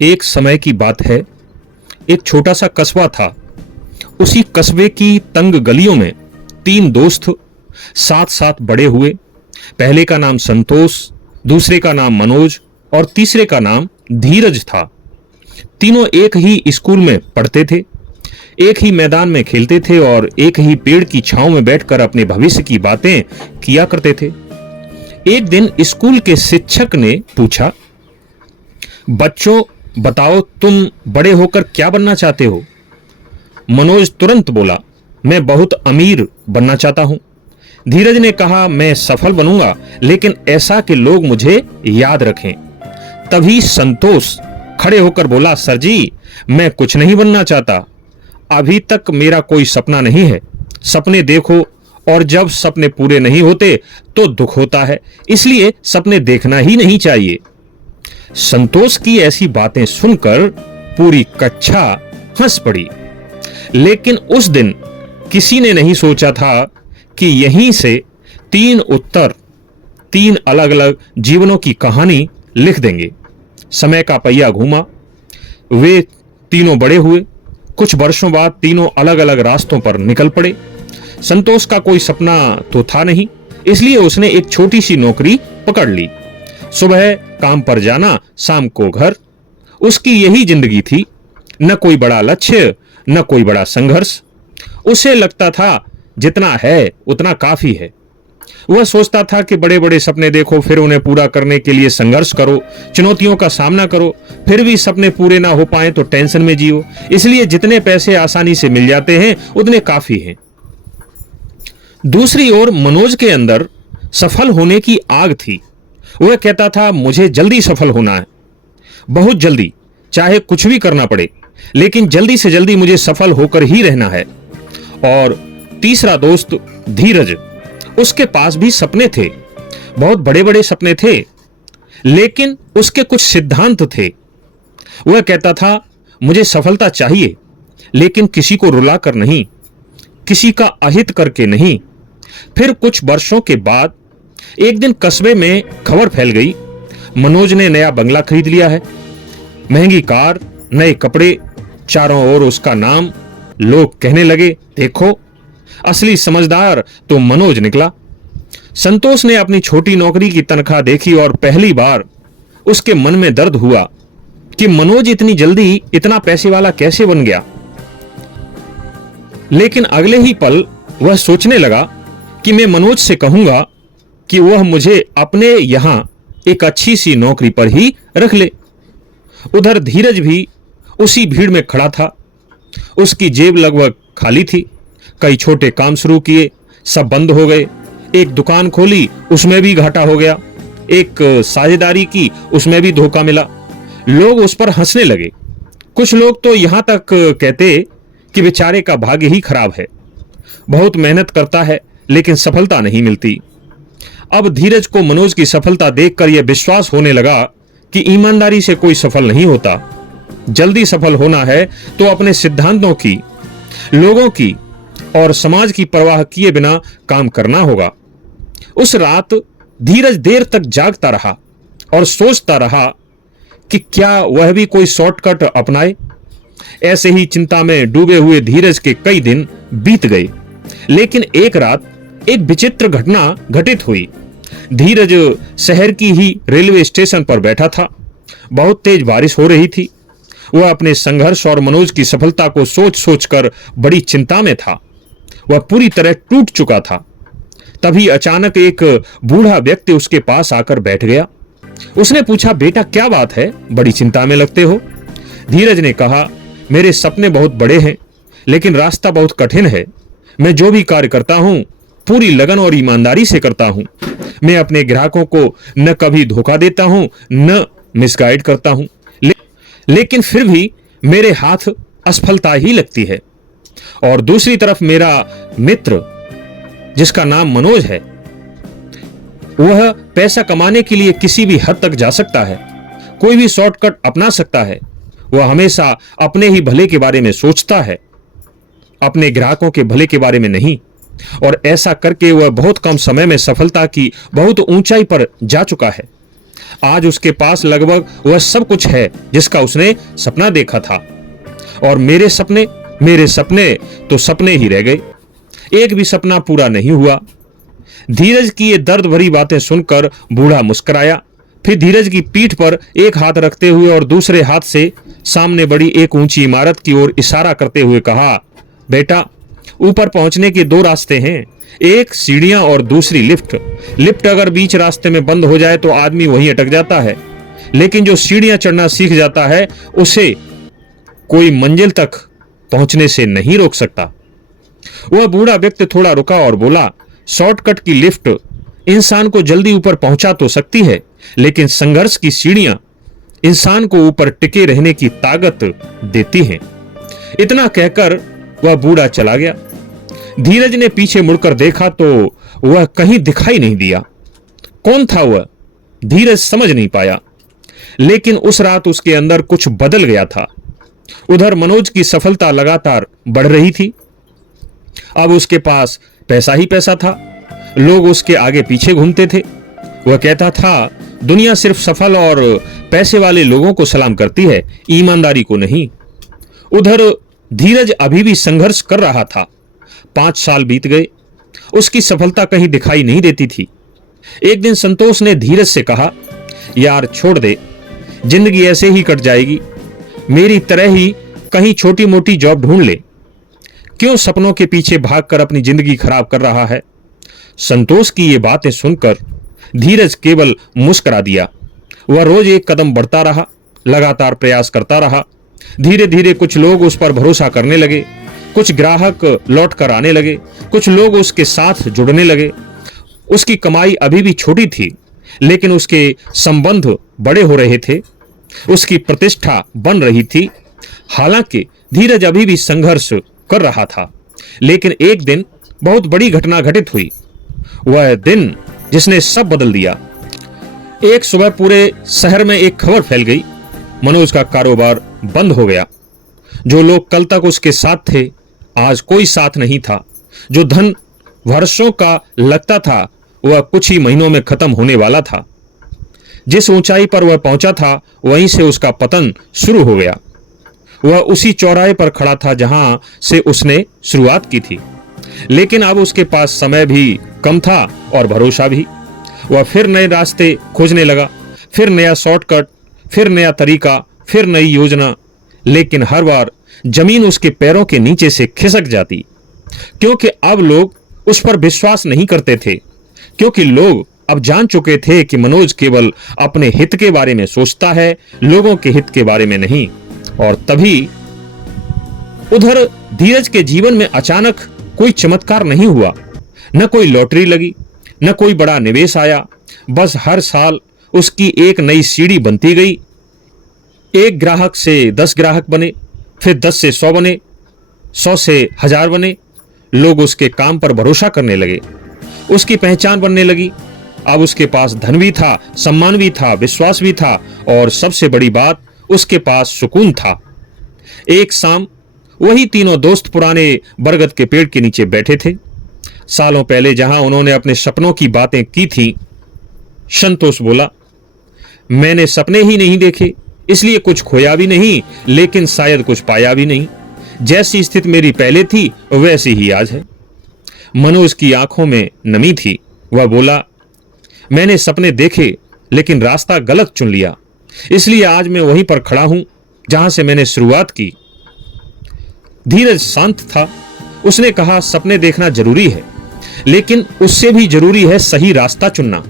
एक समय की बात है। एक छोटा सा कस्बा था। उसी कस्बे की तंग गलियों में तीन दोस्त साथ साथ बड़े हुए। पहले का नाम संतोष, दूसरे का नाम मनोज और तीसरे का नाम धीरज था। तीनों एक ही स्कूल में पढ़ते थे, एक ही मैदान में खेलते थे और एक ही पेड़ की छांव में बैठकर अपने भविष्य की बातें किया करते थे। एक दिन स्कूल के शिक्षक ने पूछा, बच्चों बताओ तुम बड़े होकर क्या बनना चाहते हो? मनोज तुरंत बोला, मैं बहुत अमीर बनना चाहता हूं। धीरज ने कहा, मैं सफल बनूंगा लेकिन ऐसा कि लोग मुझे याद रखें। तभी संतोष खड़े होकर बोला, सर जी मैं कुछ नहीं बनना चाहता। अभी तक मेरा कोई सपना नहीं है। सपने देखो और जब सपने पूरे नहीं होते तो दुख होता है, इसलिए सपने देखना ही नहीं चाहिए। संतोष की ऐसी बातें सुनकर पूरी कक्षा हंस पड़ी। लेकिन उस दिन किसी ने नहीं सोचा था कि यहीं से तीन उत्तर तीन अलग अलग जीवनों की कहानी लिख देंगे। समय का पहिया घूमा, वे तीनों बड़े हुए। कुछ वर्षों बाद तीनों अलग अलग रास्तों पर निकल पड़े। संतोष का कोई सपना तो था नहीं, इसलिए उसने एक छोटी सी नौकरी पकड़ ली। सुबह काम पर जाना, शाम को घर। उसकी यही जिंदगी थी, न कोई बड़ा लक्ष्य न कोई बड़ा संघर्ष। उसे लगता था जितना है उतना काफी है। वह सोचता था कि बड़े बड़े सपने देखो, फिर उन्हें पूरा करने के लिए संघर्ष करो, चुनौतियों का सामना करो, फिर भी सपने पूरे ना हो पाए तो टेंशन में जियो। इसलिए जितने पैसे आसानी से मिल जाते हैं उतने काफी हैं। दूसरी ओर मनोज के अंदर सफल होने की आग थी। वह कहता था, मुझे जल्दी सफल होना है, बहुत जल्दी, चाहे कुछ भी करना पड़े, लेकिन जल्दी से जल्दी मुझे सफल होकर ही रहना है। और तीसरा दोस्त धीरज, उसके पास भी सपने थे, बहुत बड़े बड़े सपने थे, लेकिन उसके कुछ सिद्धांत थे। वह कहता था, मुझे सफलता चाहिए लेकिन किसी को रुलाकर नहीं, किसी का अहित करके नहीं। फिर कुछ वर्षों के बाद एक दिन कस्बे में खबर फैल गई, मनोज ने नया बंगला खरीद लिया है, महंगी कार, नए कपड़े, चारों ओर उसका नाम। लोग कहने लगे, देखो असली समझदार तो मनोज निकला। संतोष ने अपनी छोटी नौकरी की तनख्वाह देखी और पहली बार उसके मन में दर्द हुआ कि मनोज इतनी जल्दी इतना पैसे वाला कैसे बन गया। लेकिन अगले ही पल वह सोचने लगा कि मैं मनोज से कहूंगा कि वह मुझे अपने यहां एक अच्छी सी नौकरी पर ही रख ले। उधर धीरज भी उसी भीड़ में खड़ा था। उसकी जेब लगभग खाली थी। कई छोटे काम शुरू किए, सब बंद हो गए। एक दुकान खोली, उसमें भी घाटा हो गया। एक साझेदारी की, उसमें भी धोखा मिला। लोग उस पर हंसने लगे। कुछ लोग तो यहां तक कहते कि बेचारे का भाग्य ही खराब है, बहुत मेहनत करता है लेकिन सफलता नहीं मिलती। अब धीरज को मनोज की सफलता देखकर यह विश्वास होने लगा कि ईमानदारी से कोई सफल नहीं होता। जल्दी सफल होना है तो अपने सिद्धांतों की, लोगों की और समाज की परवाह किए बिना काम करना होगा। उस रात धीरज देर तक जागता रहा और सोचता रहा कि क्या वह भी कोई शॉर्टकट अपनाए। ऐसे ही चिंता में डूबे हुए धीरज के कई दिन बीत गए। लेकिन एक रात एक विचित्र घटना घटित हुई। धीरज शहर की ही रेलवे स्टेशन पर बैठा था। बहुत तेज बारिश हो रही थी। वह अपने संघर्ष और मनोज की सफलता को सोच सोचकर बड़ी चिंता में था। वह पूरी तरह टूट चुका था। तभी अचानक एक बूढ़ा व्यक्ति उसके पास आकर बैठ गया। उसने पूछा, बेटा क्या बात है, बड़ी चिंता में लगते हो? धीरज ने कहा, मेरे सपने बहुत बड़े हैं लेकिन रास्ता बहुत कठिन है। मैं जो भी कार्य करता हूं पूरी लगन और ईमानदारी से करता हूं। मैं अपने ग्राहकों को न कभी धोखा देता हूं न मिसगाइड करता हूं, लेकिन फिर भी मेरे हाथ असफलता ही लगती है। और दूसरी तरफ मेरा मित्र जिसका नाम मनोज है, वह पैसा कमाने के लिए किसी भी हद तक जा सकता है, कोई भी शॉर्टकट अपना सकता है। वह हमेशा अपने ही भले के बारे में सोचता है, अपने ग्राहकों के भले के बारे में नहीं। और ऐसा करके वह बहुत कम समय में सफलता की बहुत ऊंचाई पर जा चुका है। आज उसके पास लगभग वह सब कुछ है जिसका उसने सपना देखा था। और मेरे सपने तो सपने ही रह गए, एक भी सपना पूरा नहीं हुआ। धीरज की ये दर्द भरी बातें सुनकर बूढ़ा मुस्कुराया, फिर धीरज की पीठ पर एक हाथ रखते हुए और दूसरे हाथ से सामने बड़ी एक ऊंची इमारत की ओर इशारा करते हुए कहा, बेटा, ऊपर पहुंचने के दो रास्ते हैं, एक सीढ़ियां और दूसरी लिफ्ट। लिफ्ट अगर बीच रास्ते में बंद हो जाए तो आदमी वहीं अटक जाता है, लेकिन जो सीढ़ियां चढ़ना सीख जाता है उसे कोई मंजिल तक पहुंचने से नहीं रोक सकता। वह बूढ़ा व्यक्ति थोड़ा रुका और बोला, शॉर्टकट की लिफ्ट इंसान को जल्दी ऊपर पहुंचा तो सकती है, लेकिन संघर्ष की सीढ़ियां इंसान को ऊपर टिके रहने की ताकत देती हैं। इतना कहकर वह बूढ़ा चला गया। धीरज ने पीछे मुड़कर देखा तो वह कहीं दिखाई नहीं दिया। कौन था वह, धीरज समझ नहीं पाया, लेकिन उस रात उसके अंदर कुछ बदल गया था। उधर मनोज की सफलता लगातार बढ़ रही थी। अब उसके पास पैसा ही पैसा था, लोग उसके आगे पीछे घूमते थे। वह कहता था, दुनिया सिर्फ सफल और पैसे वाले लोगों को सलाम करती है, ईमानदारी को नहीं। उधर धीरज अभी भी संघर्ष कर रहा था। 5 साल बीत गए, उसकी सफलता कहीं दिखाई नहीं देती थी। एक दिन संतोष ने धीरज से कहा, यार छोड़ दे, जिंदगी ऐसे ही कट जाएगी, मेरी तरह ही कहीं छोटी मोटी जॉब ढूंढ ले, क्यों सपनों के पीछे भागकर अपनी जिंदगी खराब कर रहा है। संतोष की ये बातें सुनकर धीरज केवल मुस्कुरा दिया। वह रोज एक कदम बढ़ता रहा, लगातार प्रयास करता रहा। धीरे धीरे कुछ लोग उस पर भरोसा करने लगे, कुछ ग्राहक लौट कर आने लगे, कुछ लोग उसके साथ जुड़ने लगे। उसकी कमाई अभी भी छोटी थी, लेकिन उसके संबंध बड़े हो रहे थे, उसकी प्रतिष्ठा बन रही थी। हालांकि धीरज अभी भी संघर्ष कर रहा था, लेकिन एक दिन बहुत बड़ी घटना घटित हुई। वह दिन जिसने सब बदल दिया। एक सुबह पूरे शहर में एक खबर फैल गई, मनोज का कारोबार बंद हो गया। जो लोग कल तक उसके साथ थे, आज कोई साथ नहीं था। जो धन वर्षों का लगता था, वह कुछ ही महीनों में खत्म होने वाला था। जिस ऊंचाई पर वह पहुंचा था, वहीं से उसका पतन शुरू हो गया। वह उसी चौराहे पर खड़ा था जहां से उसने शुरुआत की थी, लेकिन अब उसके पास समय भी कम था और भरोसा भी। वह फिर नए रास्ते खोजने लगा, फिर नया शॉर्टकट, फिर नया तरीका, फिर नई योजना, लेकिन हर बार जमीन उसके पैरों के नीचे से खिसक जाती, क्योंकि अब लोग उस पर विश्वास नहीं करते थे, क्योंकि लोग अब जान चुके थे कि मनोज केवल अपने हित के बारे में सोचता है, लोगों के हित के बारे में नहीं। और तभी उधर धीरज के जीवन में अचानक कोई चमत्कार नहीं हुआ, न कोई लॉटरी लगी, न कोई बड़ा निवेश आया। बस हर साल उसकी एक नई सीढ़ी बनती गई। एक ग्राहक से 10 ग्राहक बने, फिर 10 से 100 बने, 100 से 1000 बने। लोग उसके काम पर भरोसा करने लगे, उसकी पहचान बनने लगी। अब उसके पास धन भी था, सम्मान भी था, विश्वास भी था, और सबसे बड़ी बात, उसके पास सुकून था। एक शाम वही तीनों दोस्त पुराने बरगद के पेड़ के नीचे बैठे थे, सालों पहले जहां उन्होंने अपने सपनों की बातें की थी। संतोष बोला, मैंने सपने ही नहीं देखे, इसलिए कुछ खोया भी नहीं, लेकिन शायद कुछ पाया भी नहीं। जैसी स्थिति मेरी पहले थी, वैसी ही आज है। मनोज की आंखों में नमी थी। वह बोला, मैंने सपने देखे, लेकिन रास्ता गलत चुन लिया, इसलिए आज मैं वहीं पर खड़ा हूं जहां से मैंने शुरुआत की। धीरज शांत था। उसने कहा, सपने देखना जरूरी है, लेकिन उससे भी जरूरी है सही रास्ता चुनना।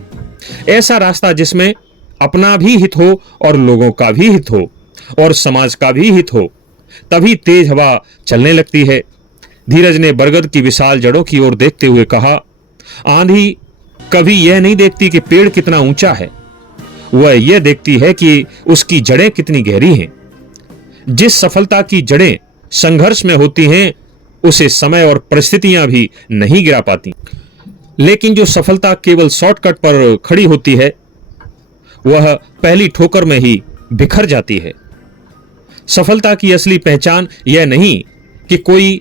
ऐसा रास्ता जिसमें अपना भी हित हो और लोगों का भी हित हो और समाज का भी हित हो, तभी तेज हवा चलने लगती है। धीरज ने बरगद की विशाल जड़ों की ओर देखते हुए कहा, आंधी कभी यह नहीं देखती कि पेड़ कितना ऊंचा है, वह यह देखती है कि उसकी जड़ें कितनी गहरी हैं। जिस सफलता की जड़ें संघर्ष में होती हैं, उसे समय और परिस्थितियां भी नहीं गिरा पाती, लेकिन जो सफलता केवल शॉर्टकट पर खड़ी होती है, वह पहली ठोकर में ही बिखर जाती है। सफलता की असली पहचान यह नहीं कि कोई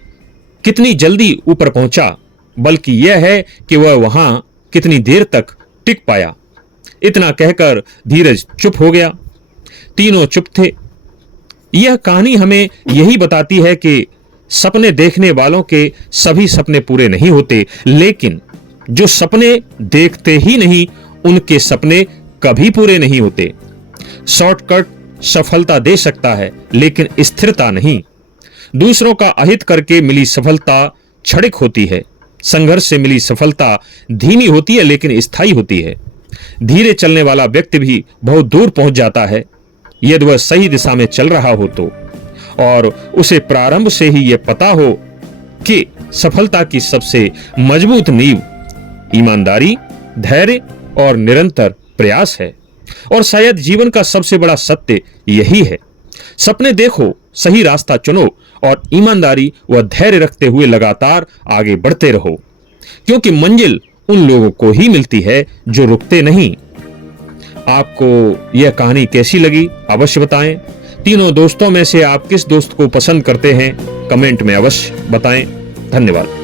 कितनी जल्दी ऊपर पहुंचा, बल्कि यह है कि वह वहां कितनी देर तक टिक पाया। इतना कहकर धीरज चुप हो गया। तीनों चुप थे। यह कहानी हमें यही बताती है कि सपने देखने वालों के सभी सपने पूरे नहीं होते, लेकिन जो सपने देखते ही नहीं उनके सपने कभी पूरे नहीं होते। शॉर्टकट सफलता दे सकता है, लेकिन स्थिरता नहीं। दूसरों का अहित करके मिली सफलता क्षणिक होती है। संघर्ष से मिली सफलता धीमी होती है, लेकिन स्थायी होती है। धीरे चलने वाला व्यक्ति भी बहुत दूर पहुंच जाता है, यदि वह सही दिशा में चल रहा हो तो, और उसे प्रारंभ से ही यह पता हो कि सफलता की सबसे मजबूत नींव ईमानदारी, धैर्य और निरंतर प्रयास है। और शायद जीवन का सबसे बड़ा सत्य यही है। सपने देखो, सही रास्ता चुनो और ईमानदारी व धैर्य रखते हुए लगातार आगे बढ़ते रहो, क्योंकि मंजिल उन लोगों को ही मिलती है जो रुकते नहीं। आपको यह कहानी कैसी लगी अवश्य बताएं। तीनों दोस्तों में से आप किस दोस्त को पसंद करते हैं कमेंट में अवश्य बताएं। धन्यवाद।